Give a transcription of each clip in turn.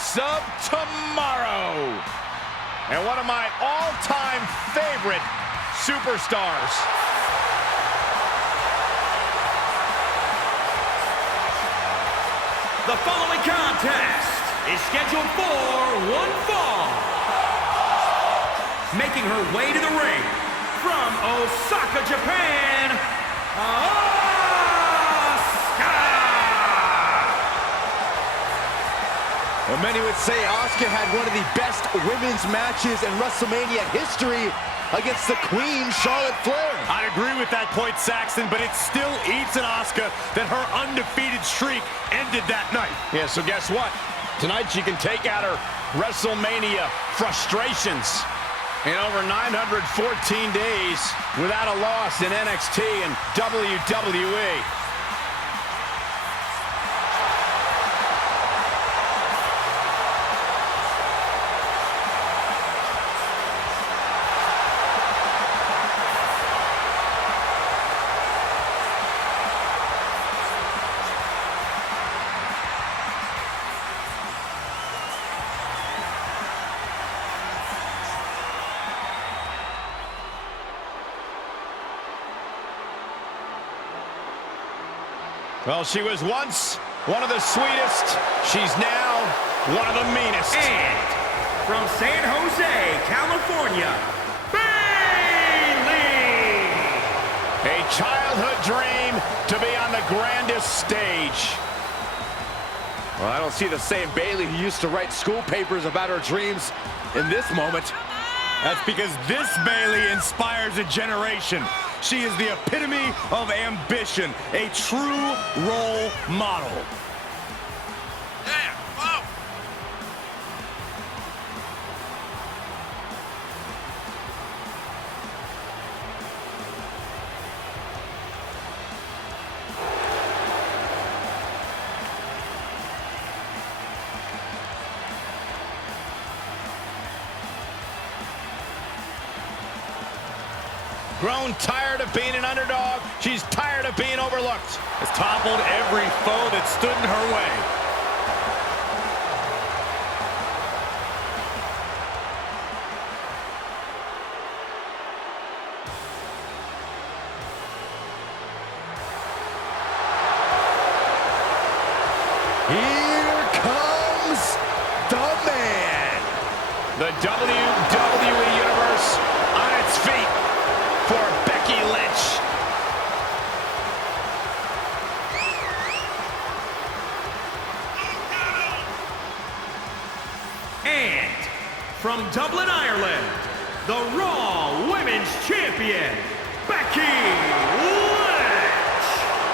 Goddess of Tomorrow. And one of my all-time favorite superstars. The following contest is scheduled for one fall. Making her way to the ring from Osaka, Japan, Asuka! Well, many would say Asuka had one of the best women's matches in WrestleMania history against the Queen, Charlotte Flair. I agree with that point, Saxton, but it still eats at Asuka that her undefeated streak ended that night. Yeah, so guess what? Tonight she can take out her WrestleMania frustrations. In over 914 days without a loss in NXT and WWE. Well, she was once one of the sweetest. She's now one of the meanest. And from San Jose, California, Bayley! A childhood dream to be on the grandest stage. Well, I don't see the same Bayley who used to write school papers about her dreams in this moment. That's because this Bayley inspires a generation. She is the epitome of ambition, a true role model. Damn, whoa. Grown tired of being an underdog. She's tired of being overlooked. Has toppled every foe that stood in her way. Here comes the man. The WWE Universe on its feet for Becky Lynch. And from Dublin, Ireland, the Raw Women's Champion, Becky Lynch!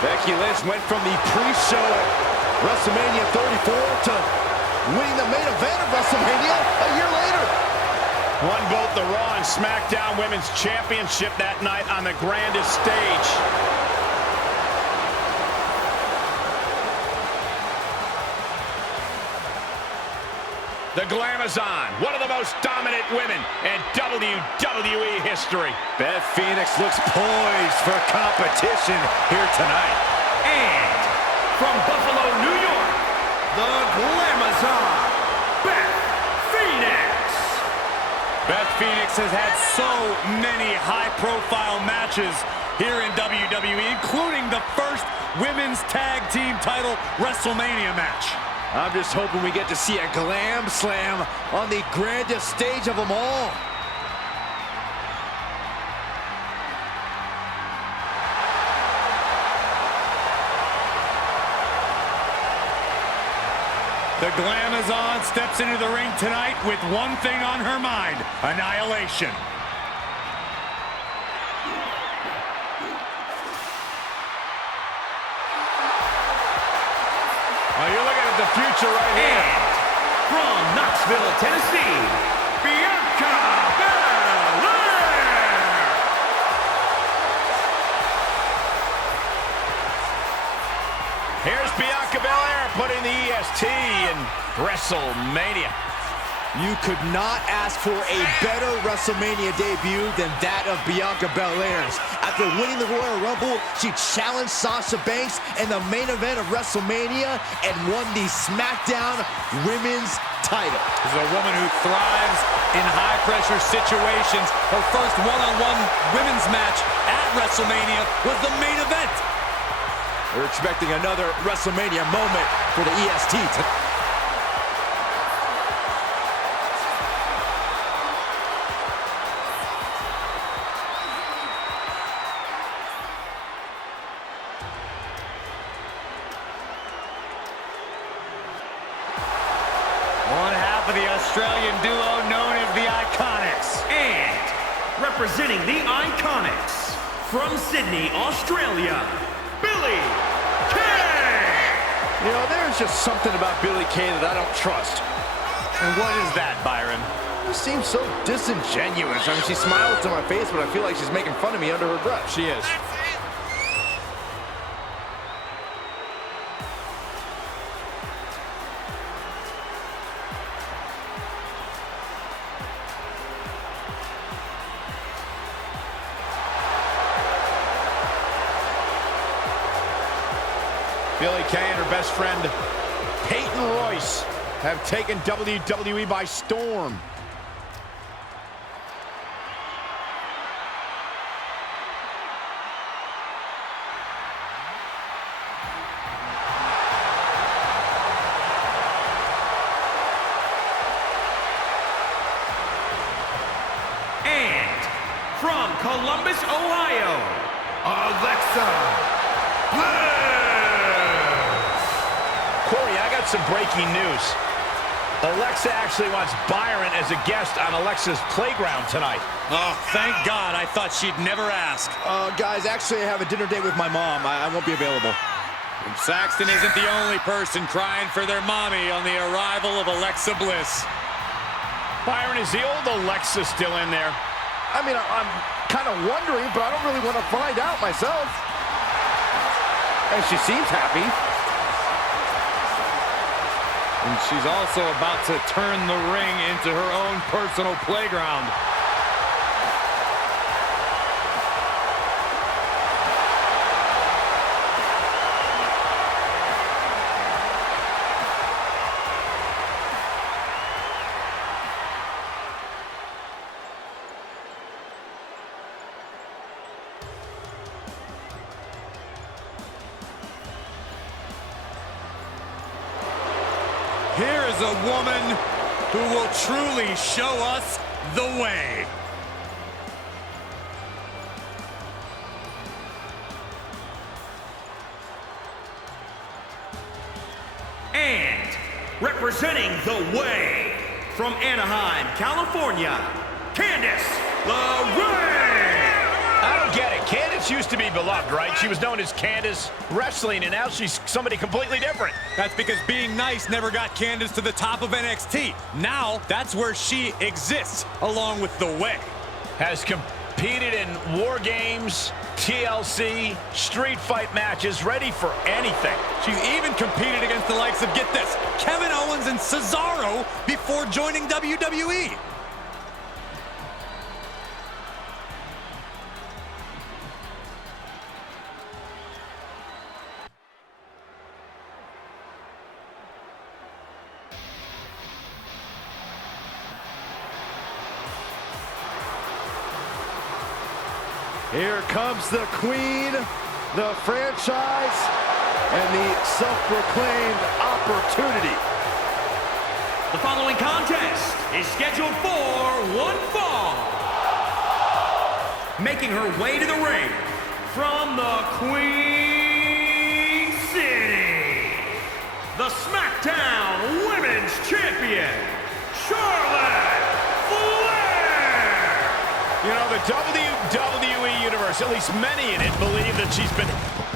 Becky Lynch went from the pre-show at WrestleMania 34 to winning the main event of WrestleMania a year later. Won both the Raw and SmackDown Women's Championship that night on the grandest stage. The Glamazon, one of the most dominant women in WWE history. Beth Phoenix looks poised for competition here tonight. And from Buffalo, New York, the Glamazon, Beth Phoenix! Beth Phoenix has had so many high-profile matches here in WWE, including the first women's tag team title WrestleMania match. I'm just hoping we get to see a glam slam on the grandest stage of them all. The Glamazon steps into the ring tonight with one thing on her mind: annihilation. Oh, you're looking at the future right here. And from Knoxville, Tennessee, Bianca Belair! Here's Bianca Belair putting the EST in WrestleMania. You could not ask for a better WrestleMania debut than that of Bianca Belair's. After winning the Royal Rumble, she challenged Sasha Banks in the main event of WrestleMania and won the SmackDown Women's title. This is a woman who thrives in high-pressure situations. Her first one-on-one women's match at WrestleMania was the main event. We're expecting another WrestleMania moment for the EST. One half of the Australian duo known as the IIconics. And representing the IIconics from Sydney, Australia, Billie Kay. You know, there's just something about Billie Kay that I don't trust. And what is that, Byron? She seems so disingenuous. I mean, she smiles to my face, but I feel like she's making fun of me under her breath. She is. Billie Kay and her best friend, Peyton Royce, have taken WWE by storm. And from Columbus, Ohio, Alexa Bliss. Corey, I got some breaking news. Alexa actually wants Byron as a guest on Alexa's Playground tonight. Oh, thank God. I thought she'd never ask. Guys, actually, I have a dinner date with my mom. I won't be available. And Saxton isn't the only person crying for their mommy on the arrival of Alexa Bliss. Byron, is the old Alexa still in there? I mean, I'm kind of wondering, but I don't really want to find out myself. And she seems happy. And she's also about to turn the ring into her own personal playground. Here is a woman who will truly show us the way. And representing the way from Anaheim, California, Candice LeRae. I don't get it. Candice used to be beloved, right? She was known as Candice Wrestling, and now she's somebody completely different. That's because being nice never got Candice to the top of NXT. Now, that's where she exists, along with The Way. Has competed in War Games, TLC, street fight matches, ready for anything. She's even competed against the likes of, get this, Kevin Owens and Cesaro before joining WWE. Here comes the queen, the franchise, and the self-proclaimed opportunity. The following contest is scheduled for one fall. Making her way to the ring from the Queen City, the SmackDown Women's Champion, Charlotte Flair. You know, the WWE Universe, at least many in it, believe that she's been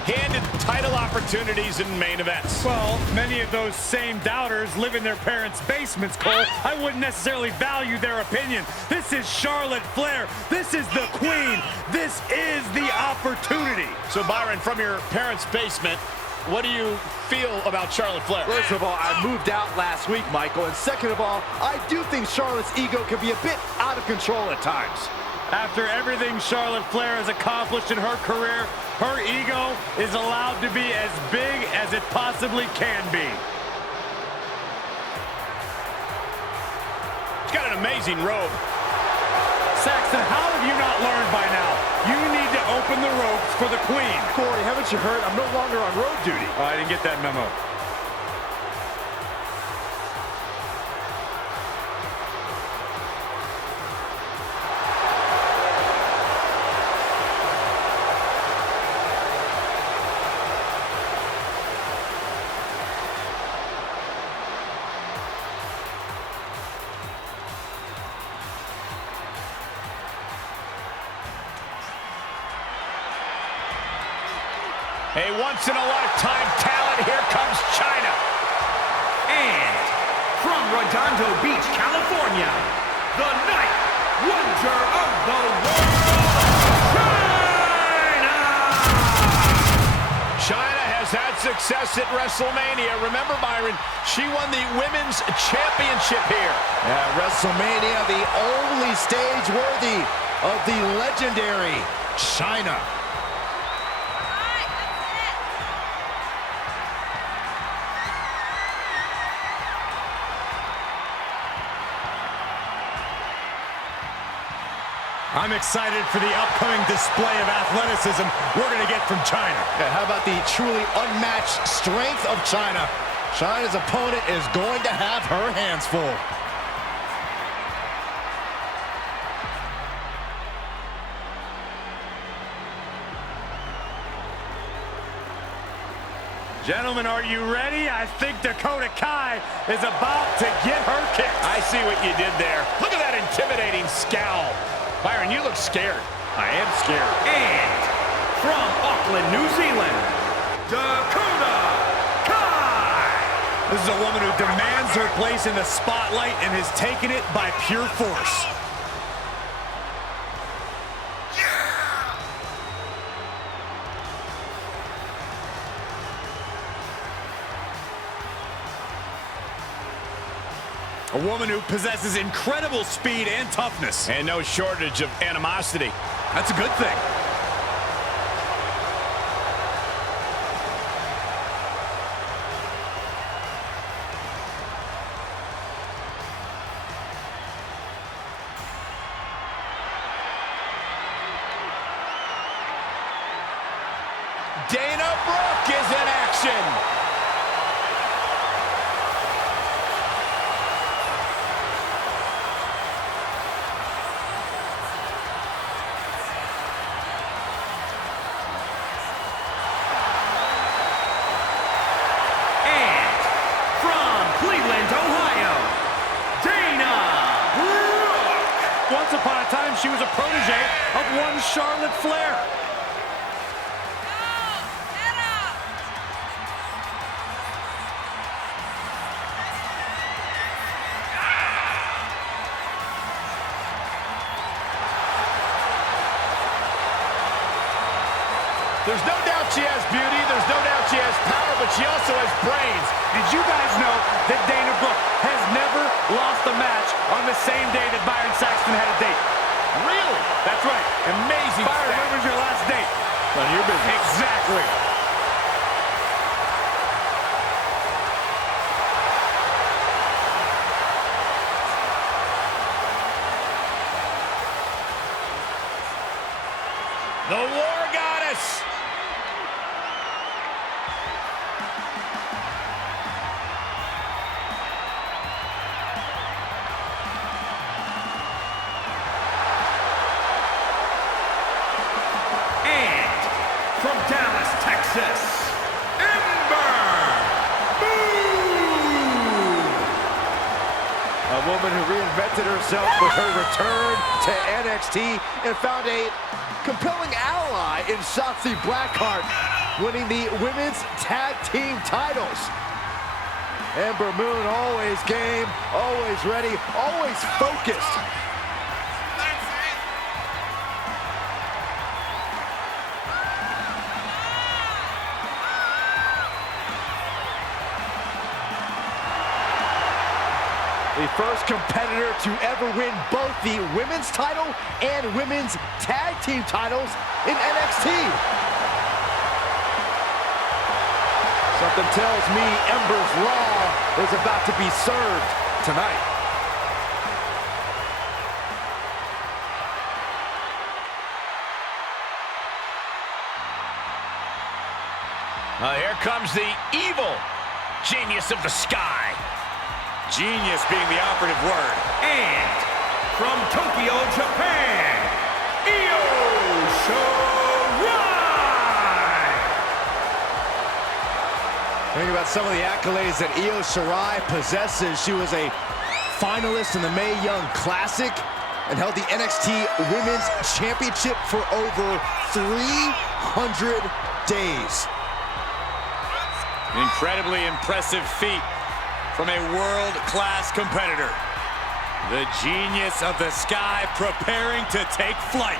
handed title opportunities in main events. Well, many of those same doubters live in their parents' basements, Cole. I wouldn't necessarily value their opinion. This is Charlotte Flair. This is the queen. This is the opportunity. So, Byron, from your parents' basement, what do you feel about Charlotte Flair? First of all, I moved out last week, Michael. And second of all, I do think Charlotte's ego can be a bit out of control at times. After everything Charlotte Flair has accomplished in her career, her ego is allowed to be as big as it possibly can be. She's got an amazing robe. Saxton, how have you not learned by now? You need to open the ropes for the queen. Corey, haven't you heard? I'm no longer on road duty. Oh, I didn't get that memo. A once-in-a-lifetime talent, here comes Chyna. And from Redondo Beach, California, the Night Wonder of the World, Chyna! Chyna has had success at WrestleMania. Remember, Byron, she won the Women's Championship here. Yeah, WrestleMania, the only stage worthy of the legendary Chyna. I'm excited for the upcoming display of athleticism we're going to get from Chyna. Yeah, how about the truly unmatched strength of Chyna? Chyna's opponent is going to have her hands full. Gentlemen, are you ready? I think Dakota Kai is about to get her kick. I see what you did there. Look at that intimidating scowl. Byron, you look scared. I am scared. And from Auckland, New Zealand, Dakota Kai! This is a woman who demands her place in the spotlight and has taken it by pure force. A woman who possesses incredible speed and toughness. And no shortage of animosity. That's a good thing. Dana Brooke is in action. Once upon a time, she was a protege of one Charlotte Flair. There's no doubt she has beauty, there's no doubt she has power, but she also has brains. Did you guys know that Dana Brooke has never lost a match on the same day that Byron Saxton had a date? Really? That's right. Amazing Byron, stat. when was your last date? None of your business. Exactly. The War Goddess. And from Dallas, Texas, Ember Moon! A woman who reinvented herself with her return to NXT and found a compelling ally in Shotzi Blackheart, winning the women's tag team titles. Ember Moon always game, always ready, always focused. competitor to ever win both the women's title and women's tag team titles in NXT. Something tells me Ember's Law is about to be served tonight. Here comes the evil genius of the sky. Genius being the operative word. And from Tokyo, Japan, Io Shirai. Think about some of the accolades that Io Shirai possesses. She was a finalist in the Mae Young Classic and held the NXT Women's Championship for over 300 days. An incredibly impressive feat from a world-class competitor. The genius of the sky preparing to take flight.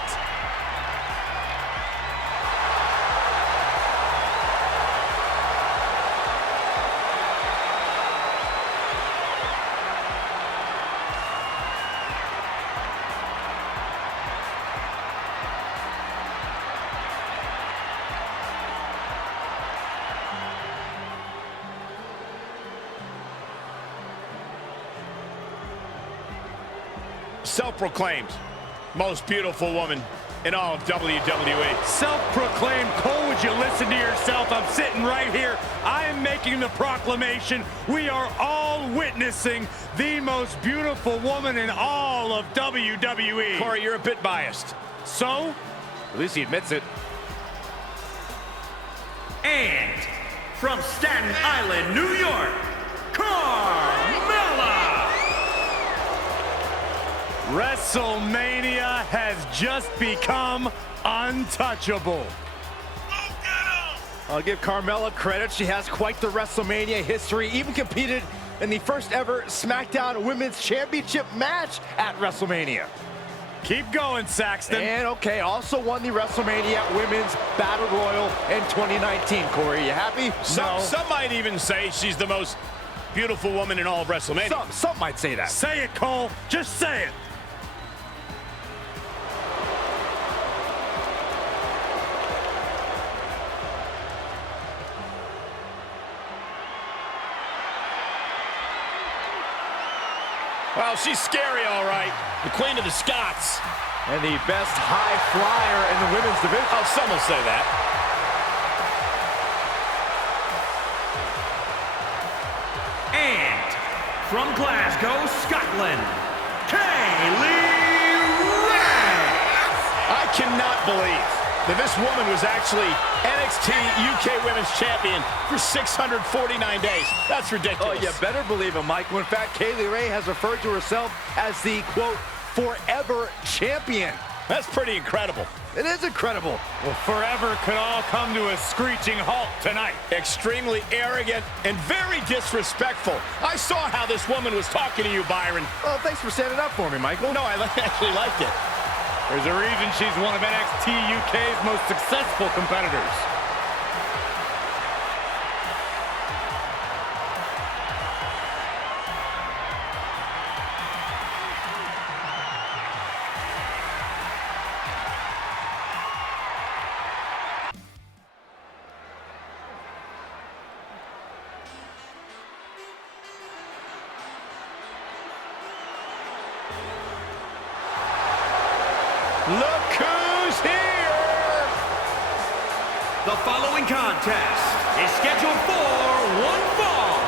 Self-proclaimed most beautiful woman in all of WWE. Self-proclaimed. Cole, would you listen to yourself? I'm sitting right here. I am making the proclamation. We are all witnessing the most beautiful woman in all of WWE. Corey, you're a bit biased. So? At least he admits it. And from Staten Island, New York, Carmella. WrestleMania has just become untouchable. I'll give Carmella credit. She has quite the WrestleMania history. Even competed in the first ever SmackDown Women's Championship match at WrestleMania. Keep going, Saxton. And okay, also won the WrestleMania Women's Battle Royal in 2019. Corey, you happy? Some might even say she's the most beautiful woman in all of WrestleMania. Some might say that. Say it, Cole. Just say it. Well, she's scary, all right. The Queen of the Scots. And the best high flyer in the women's division. Oh, some will say that. And from Glasgow, Scotland, Kaylee Ray. I cannot believe that this woman was actually NXT UK Women's Champion for 649 days. That's ridiculous. Oh, you better believe it, Michael. In fact, Kaylee Ray has referred to herself as the, quote, forever champion. That's pretty incredible. It is incredible. Well, forever could all come to a screeching halt tonight. Extremely arrogant and very disrespectful. I saw how this woman was talking to you, Byron. Well, thanks for standing up for me, Michael. No, I actually liked it. There's a reason she's one of NXT UK's most successful competitors. Look who's here! The following contest is scheduled for one fall.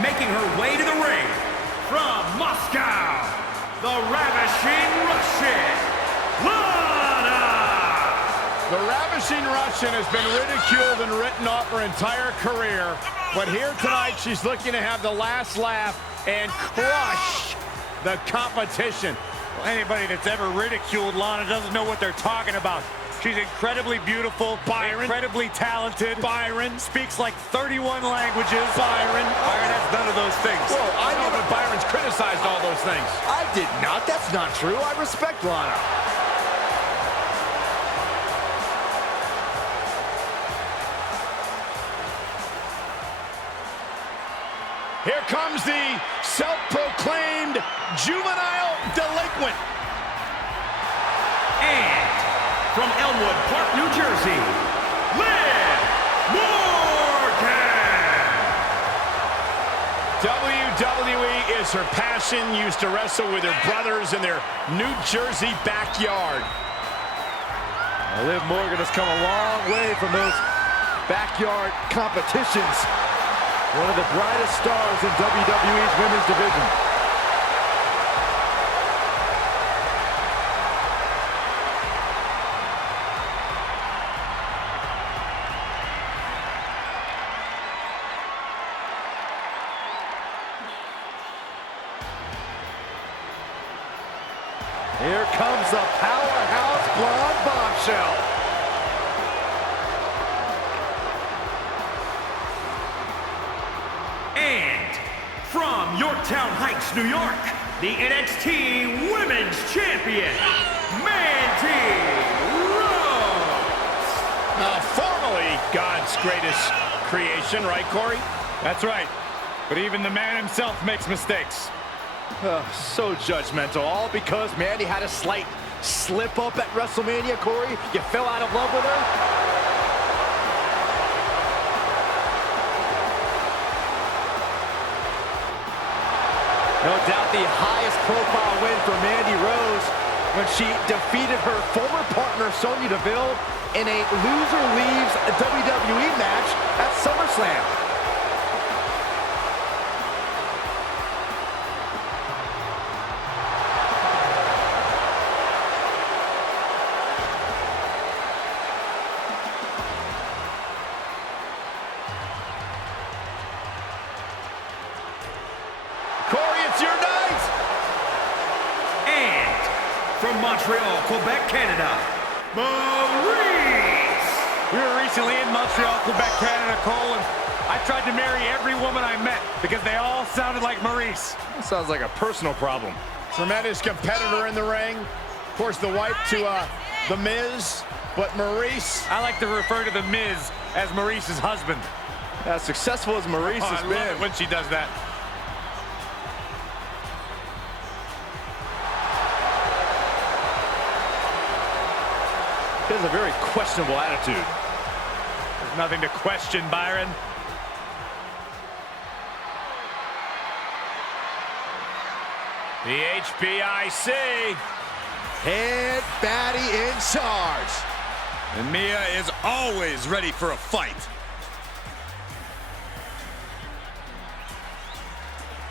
Making her way to the ring from Moscow, the Ravishing Russian, Lana! The Ravishing Russian has been ridiculed and written off her entire career, but here tonight she's looking to have the last laugh and crush the competition. Anybody that's ever ridiculed Lana doesn't know what they're talking about. She's incredibly beautiful, incredibly talented. Speaks like 31 languages. Byron has none of those things. Whoa, I know that Byron's criticized all those things. I did not. That's not true. I respect Lana. Here comes the self-proclaimed juvenile delinquent. And from Elmwood Park, New Jersey, Liv Morgan. WWE is her passion, used to wrestle with her brothers in their New Jersey backyard. Liv Morgan has come a long way from those backyard competitions. One of the brightest stars in WWE's women's division. Here comes the powerhouse blonde bombshell. And from Yorktown Heights, New York, the NXT Women's Champion, Mandy Rose. Formerly God's greatest creation, right, Corey? That's right. But even the man himself makes mistakes. So judgmental, all because Mandy had a slight slip up at WrestleMania, Corey. You fell out of love with her. No doubt the highest profile win for Mandy Rose when she defeated her former partner Sonya Deville in a loser leaves WWE match at SummerSlam. From Montreal, Quebec, Canada, Maurice. We were recently in Montreal, Quebec, Canada, Cole, and I tried to marry every woman I met because they all sounded like Maurice. That sounds like a personal problem. Tremendous competitor in the ring. Of course, the wife to The Miz, but Maurice. I like to refer to The Miz as Maurice's husband. As successful as Maurice has been. I love it when she does that. He has a very questionable attitude. There's nothing to question, Byron. The HBIC. Head baddie in charge. And Mia is always ready for a fight.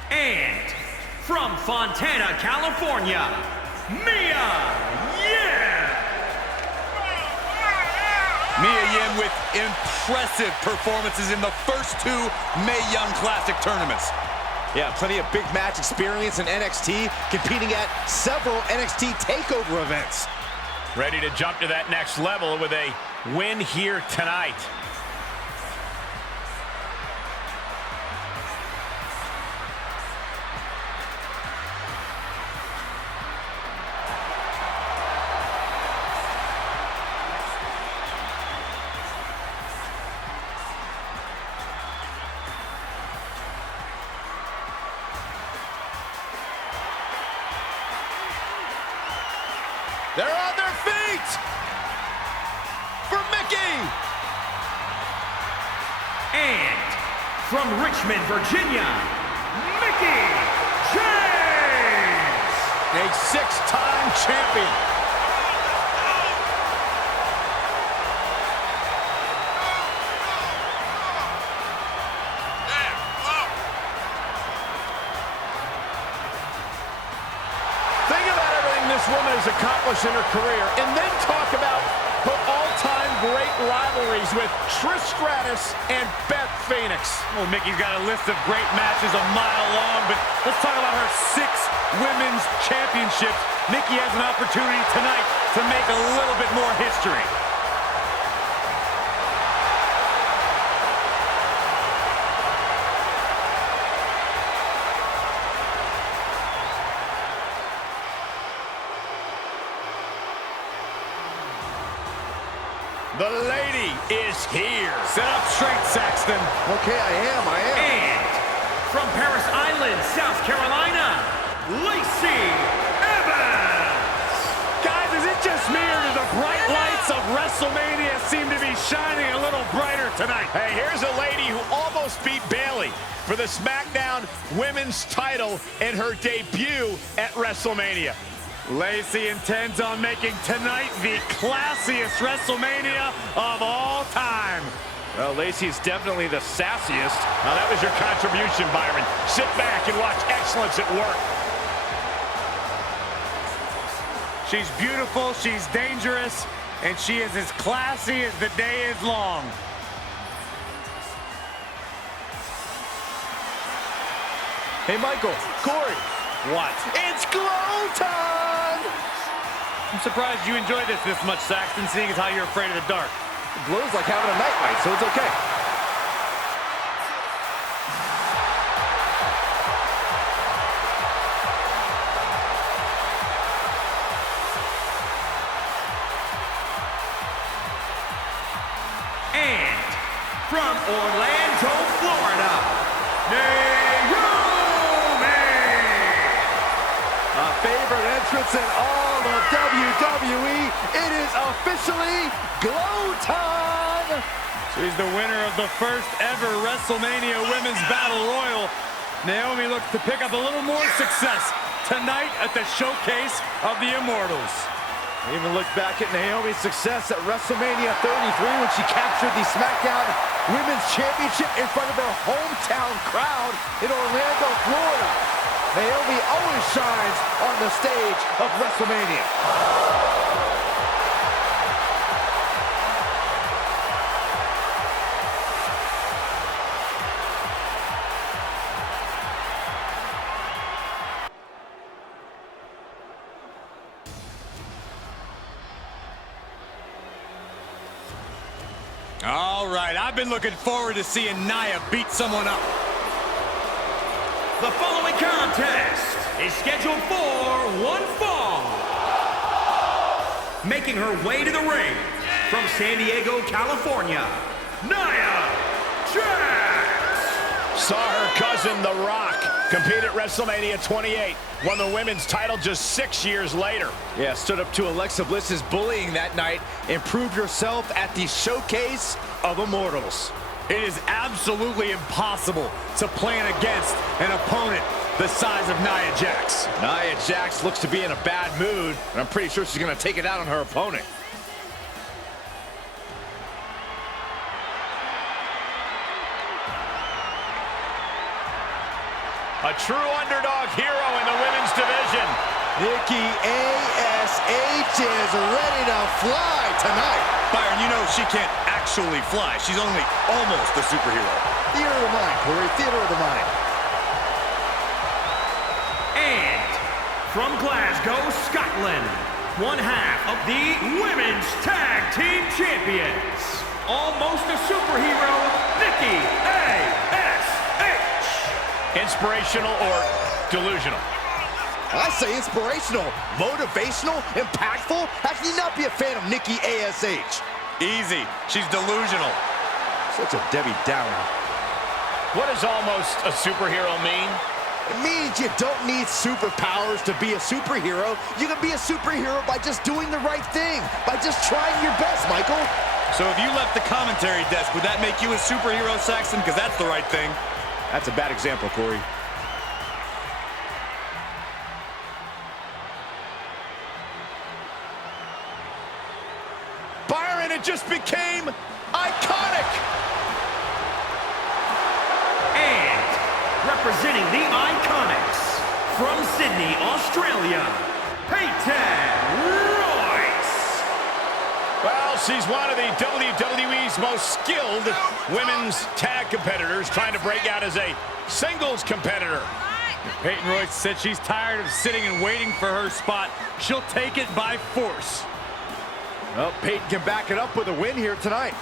And from Fontana, California, Mia Yim. Mia Yim with impressive performances in the first two Mae Young Classic tournaments. Yeah, plenty of big match experience in NXT, competing at several NXT TakeOver events. Ready to jump to that next level with a win here tonight. They're on their feet for Mickie. And from Richmond, Virginia, Mickie James. A six-time champion. This woman has accomplished in her career, and then talk about her all-time great rivalries with Trish Stratus and Beth Phoenix. Well, Mickey's got a list of great matches a mile long, but let's talk about her 6 women's championships. Mickie has an opportunity tonight to make a little bit more history. The lady is here. Set up straight, Saxton. Okay, I am. And from Paris Island, South Carolina, Lacey Evans. Guys, is it just me or do the bright lights of WrestleMania seem to be shining a little brighter tonight? Hey, here's a lady who almost beat Bayley for the SmackDown Women's title in her debut at WrestleMania. Lacey intends on making tonight the classiest WrestleMania of all time. Well, Lacey is definitely the sassiest. Now, that was your contribution, Byron. Sit back and watch excellence at work. She's beautiful, she's dangerous, and she is as classy as the day is long. Hey, Michael, Corey. What? It's glow time! I'm surprised you enjoy this much, Saxton, seeing as how you're afraid of the dark. Glow's like having a night light, so it's okay. And from Orlando, Florida, Naomi. A favorite entrance in all of WWE. It is officially glow time! She's the winner of the first ever WrestleMania Women's Battle Royal. Naomi looks to pick up a little more success tonight at the Showcase of the Immortals. Even look back at Naomi's success at WrestleMania 33 when she captured the SmackDown Women's Championship in front of her hometown crowd in Orlando, Florida. Naomi always shines on the stage of WrestleMania. All right, I've been looking forward to seeing Nia beat someone up. The following contest is scheduled for one fall. Making her way to the ring from San Diego, California, Nia Jax. Saw her cousin, The Rock, compete at WrestleMania 28. Won the women's title just 6 years later. Yeah, stood up to Alexa Bliss's bullying that night and proved herself at the Showcase of Immortals. It is absolutely impossible to plan against an opponent the size of Nia Jax. Nia Jax looks to be in a bad mood, and I'm pretty sure she's going to take it out on her opponent. A true underdog hero in the women's division. Nikki ASH is ready to fly tonight. Byron, you know she can't actually fly. She's only almost a superhero. Theater of the mind, Corey. Theater of the mind. And from Glasgow, Scotland, one half of the Women's Tag Team Champions, almost a superhero, Nikki ASH. Inspirational or delusional? I say inspirational, motivational, impactful. How can you not be a fan of Nikki ASH? Easy. She's delusional. Such a Debbie Downer. What does almost a superhero mean? It means you don't need superpowers to be a superhero. You can be a superhero by just doing the right thing, by just trying your best, Michael. So if you left the commentary desk, would that make you a superhero, Saxton? Because that's the right thing. That's a bad example, Corey. Byron, it just became iconic. And representing the IIconics, from Sydney, Australia, Peyton Royce. Well, she's one of the WWE's most skilled women's tag competitors, trying to break out as a singles competitor. Peyton Royce said she's tired of sitting and waiting for her spot. She'll take it by force. Well, Peyton can back it up with a win here tonight.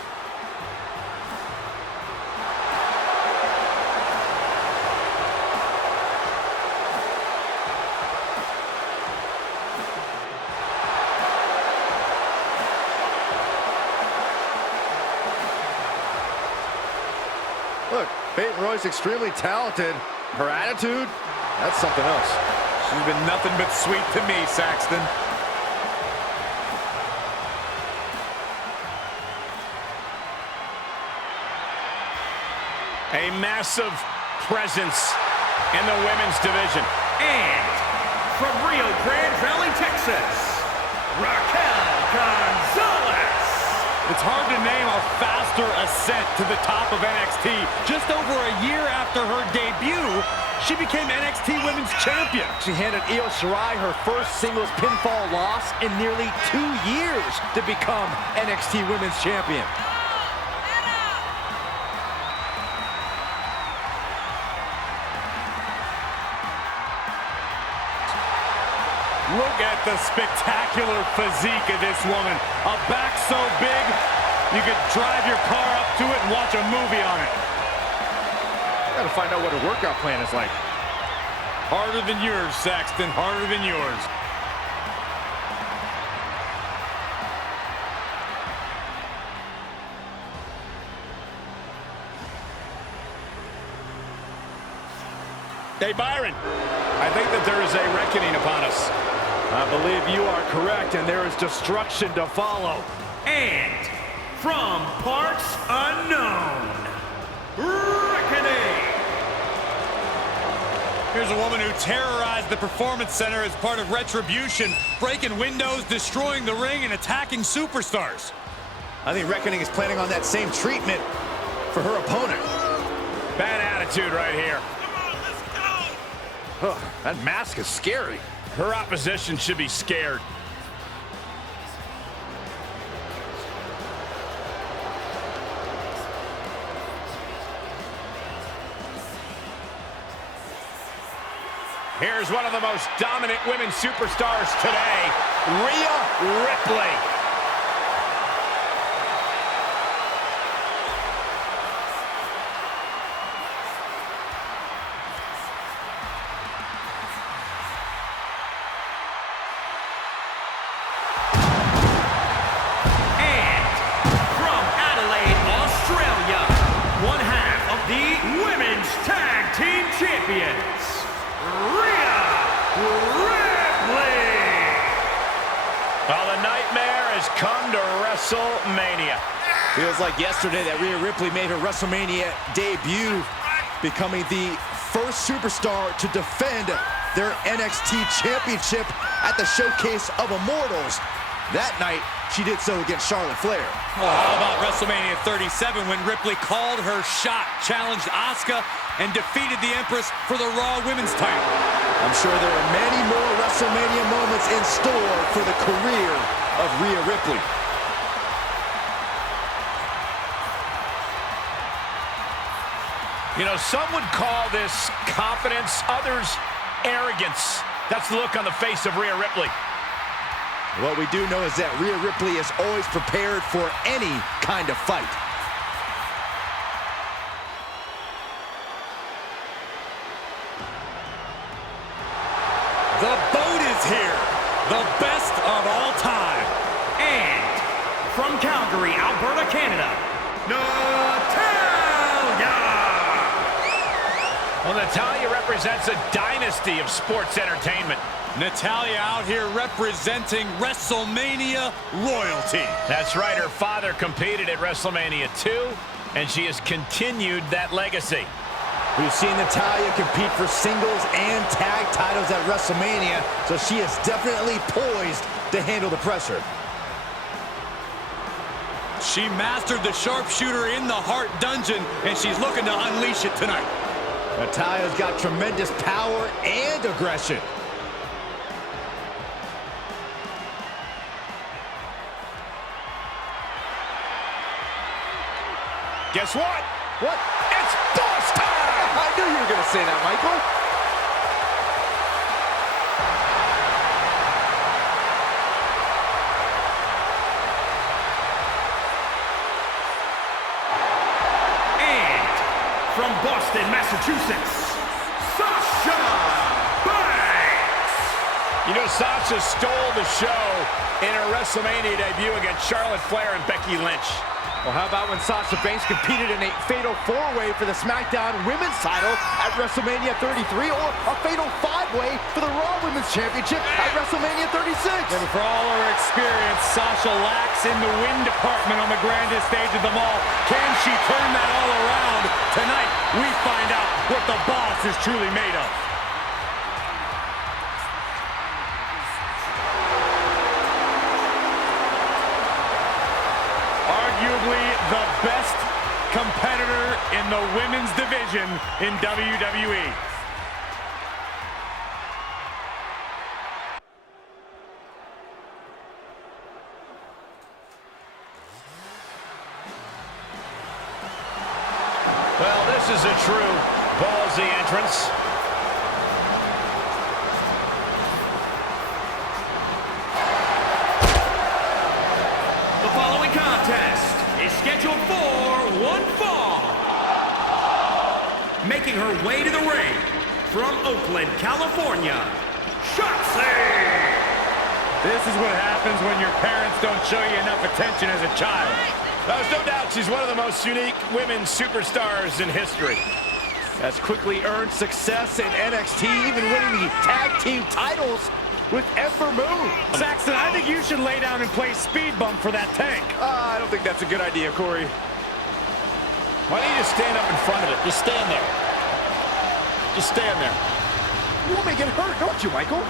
Look, Peyton Royce extremely talented, Her attitude, that's something else. She's been nothing but sweet to me, Saxton. A massive presence in the women's division. And from Rio Grande Valley, Texas, Raquel Gonzalez. It's hard to name a faster ascent to the top of NXT. Just over a year after her debut, she became NXT Women's Champion. She handed Io Shirai her first singles pinfall loss in nearly 2 years to become NXT Women's Champion. Look at the spectacular physique of this woman. A back so big, you could drive your car up to it and watch a movie on it. Gotta find out what her workout plan is like. Harder than yours, Saxton, harder than yours. Hey, Byron, I think that there is a reckoning upon us. I believe you are correct, and there is destruction to follow. And from parts unknown, Reckoning. Here's a woman who terrorized the Performance Center as part of Retribution, breaking windows, destroying the ring, and attacking superstars. I think Reckoning is planning on that same treatment for her opponent. Bad attitude right here. Ugh, that mask is scary. Her opposition should be scared. Here's one of the most dominant women's superstars today, Rhea Ripley. Champions, Rhea Ripley. Well, the nightmare has come to WrestleMania. Feels like yesterday that Rhea Ripley made her WrestleMania debut, becoming the first superstar to defend their NXT Championship at the Showcase of Immortals. That night, she did so against Charlotte Flair. Oh, how about WrestleMania 37 when Ripley called her shot, challenged Asuka, and defeated the Empress for the Raw Women's title. I'm sure there are many more WrestleMania moments in store for the career of Rhea Ripley. You know, some would call this confidence, others arrogance. That's the look on the face of Rhea Ripley. What we do know is that Rhea Ripley is always prepared for any kind of fight. The boat is here, the best of all time. And from Calgary, Alberta, Canada, Natalya. Well, Natalya represents a dynasty of sports entertainment. Natalya out here representing WrestleMania royalty. That's right, her father competed at WrestleMania 2, and she has continued that legacy. We've seen Natalya compete for singles and tag titles at WrestleMania, so she is definitely poised to handle the pressure. She mastered the sharpshooter in the Heart Dungeon, and she's looking to unleash it tonight. Natalya's got tremendous power and aggression. Guess what? What? It's boss time! I knew you were going to say that, Michael. And from Boston, Massachusetts, Sasha Banks. You know, Sasha stole the show in her WrestleMania debut against Charlotte Flair and Becky Lynch. Well, how about when Sasha Banks competed in a fatal 4-way for the SmackDown Women's title at WrestleMania 33, or a fatal 5-way for the Raw Women's Championship at WrestleMania 36? And for all her experience, Sasha lacks in the win department on the grandest stage of them all. Can she turn that all around? Tonight, we find out what the boss is truly made of. Arguably the best competitor in the women's division in WWE. Well, this is a true ballsy entrance. The following contest is scheduled for one fall. Making her way to the ring from Oakland, California, Shotzi! This is what happens when your parents don't show you enough attention as a child. There's no doubt she's one of the most unique women superstars in history. Has quickly earned success in NXT, even winning the tag team titles with Ember Moon. Saxton, I think you should lay down and play speed bump for that tank. I don't think that's a good idea, Corey. Why don't you just stand up in front of it? Just stand there. Just stand there. You want me to get hurt, don't you, Michael?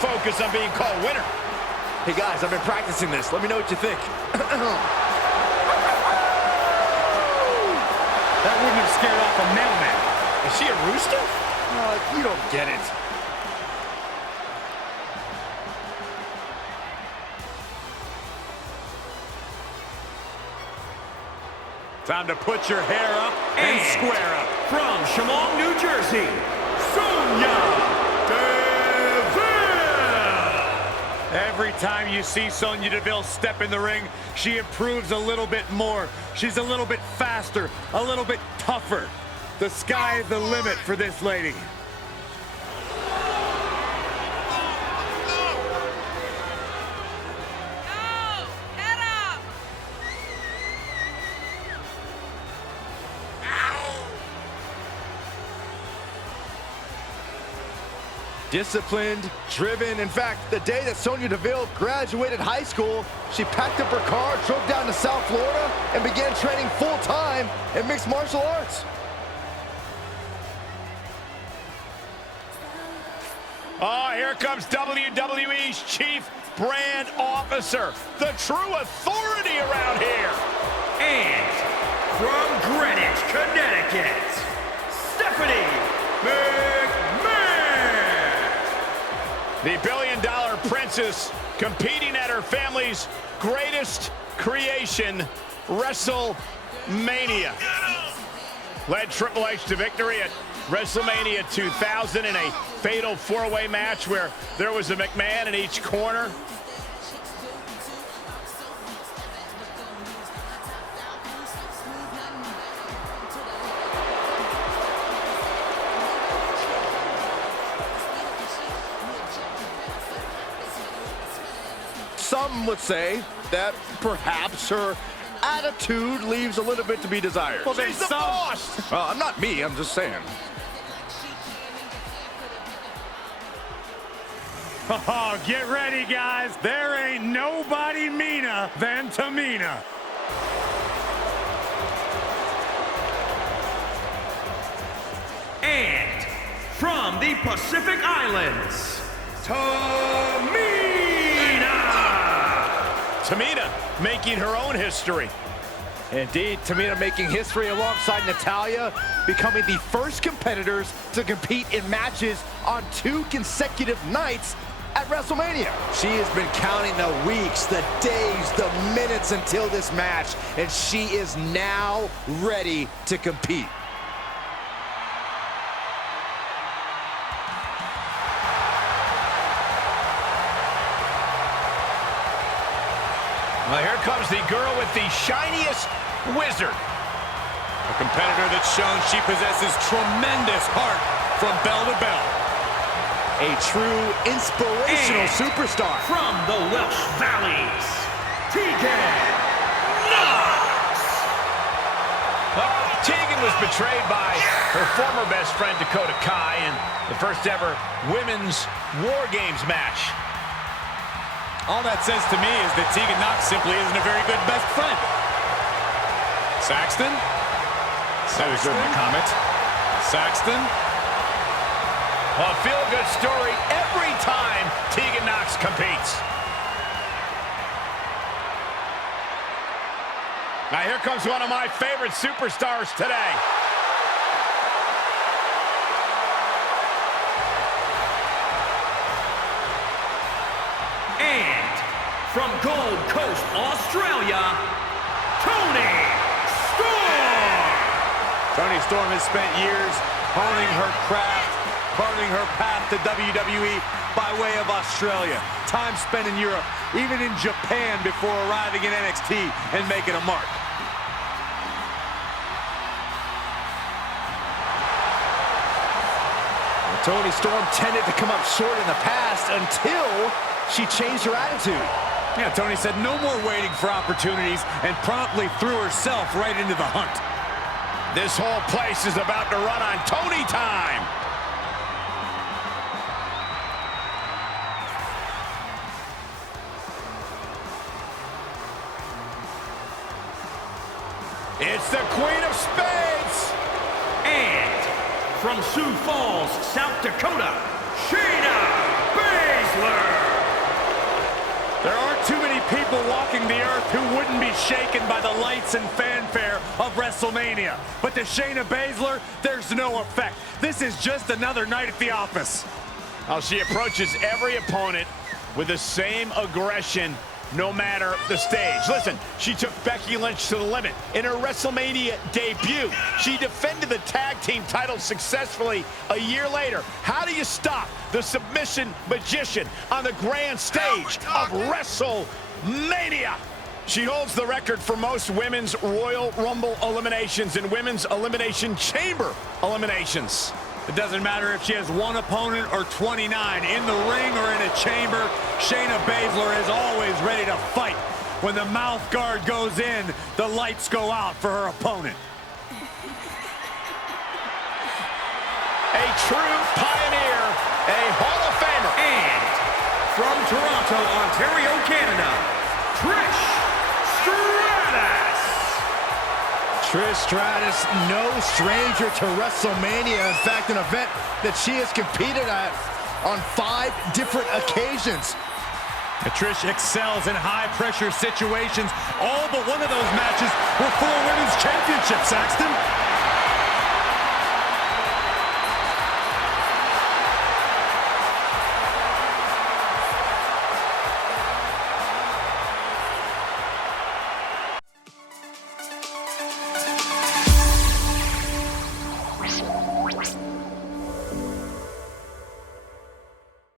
Focus on being called winner. Hey guys, I've been practicing this. Let me know what you think. That wouldn't have scared off a mailman. Is she a rooster? You don't get it. Time to put your hair up and square up. From Chemung, New Jersey, Sonya Every time you see Sonya Deville step in the ring, she improves a little bit more. She's a little bit faster, a little bit tougher. The sky is the limit for this lady. Disciplined, driven. In fact, the day that Sonya Deville graduated high school, she packed up her car, drove down to South Florida, and began training full-time in mixed martial arts. Oh, here comes WWE's Chief Brand Officer, the true authority around here. And from Greenwich, Connecticut, Stephanie McMahon. The billion-dollar princess competing at her family's greatest creation, WrestleMania. Led Triple H to victory at WrestleMania 2000 in a fatal 4-way match where there was a McMahon in each corner. Some would say that perhaps her attitude leaves a little bit to be desired. Well, she's the boss! Well, I'm not me, I'm just saying. Oh, get ready, guys. There ain't nobody meaner than Tamina. And from the Pacific Islands, Tamina! Tamina making her own history. Indeed, Tamina making history alongside Natalya, becoming the first competitors to compete in matches on 2 consecutive nights at WrestleMania. She has been counting the weeks, the days, the minutes until this match, and she is now ready to compete. comes the girl with the shiniest wizard. A competitor that's shown she possesses tremendous heart from bell to bell. A true inspirational superstar. From the Welsh Valleys, Tegan Knox. Tegan was betrayed by her former best friend Dakota Kai in the first ever women's War Games match. All that says to me is that Tegan Knox simply isn't a very good best friend. Saxton. That was my comment. Saxton. Well, a feel-good story every time Tegan Knox competes. Now here comes one of my favorite superstars today. And from Gold Coast, Australia, Toni Storm. Toni Storm has spent years honing her craft, burning her path to WWE by way of Australia. Time spent in Europe, even in Japan before arriving in NXT and making a mark. Toni Storm tended to come up short in the past until she changed her attitude. Yeah, Toni said no more waiting for opportunities and promptly threw herself right into the hunt. This whole place is about to run on Toni time. It's the Queen of Spades. And from Sioux Falls, South Dakota, Shayna Baszler. There aren't too many people walking the earth who wouldn't be shaken by the lights and fanfare of WrestleMania. But to Shayna Baszler, there's no effect. This is just another night at the office. Oh, she approaches every opponent with the same aggression, no matter the stage. Listen, she took Becky Lynch to the limit in her WrestleMania debut. She defended the tag team title successfully a year later. How do you stop the submission magician on the grand stage of WrestleMania? She holds the record for most women's Royal Rumble eliminations and women's Elimination Chamber eliminations. It doesn't matter if she has one opponent or 29. In the ring or in a chamber, Shayna Baszler is always ready to fight. When the mouth guard goes in, the lights go out for her opponent. A true pioneer, a Hall of Famer. And from Toronto, Ontario, Canada, Trish Stratus. Trish Stratus, no stranger to WrestleMania. In fact, an event that she has competed at on 5 different occasions. Trish excels in high-pressure situations. All but one of those matches were for a women's championship, Saxton.